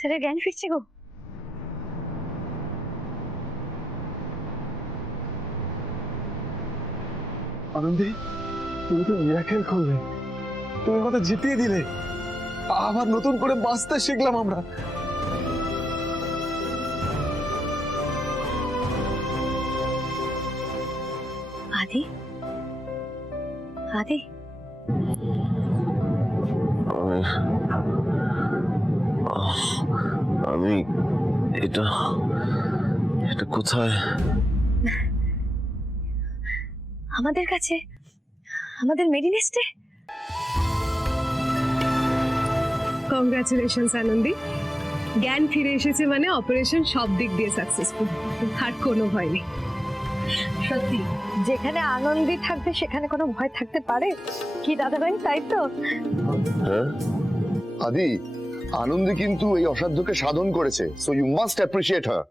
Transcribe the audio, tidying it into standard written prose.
স্যারের জ্ঞান ফিরছে গো। আনন্দী, তুমি তো মিরাকেল করলে, তুমি আমাদের জিতিয়ে দিলে, আবার নতুন করে বাঁচতে শিখলাম আমরা। আদি, আদি, আমি এটা এটা কোথায়? আমাদের কাছে, আমাদের মেডিনেস্টে। কংগ্রাচুলেশনস আনন্দী, জ্ঞান ফিরে এসেছে মানে অপারেশন সব দিক দিয়ে সাকসেসফুল, আর কোনো ভয় নেই। সত্যি, যেখানে আনন্দী থাকবে সেখানে কোনো ভয় থাকতে পারে কি দাদা ভাই? তাই তো। হ্যাঁ, আদি, আনন্দী কিন্তু এই অসাধ্যকে সাধন করেছে, so you must appreciate her.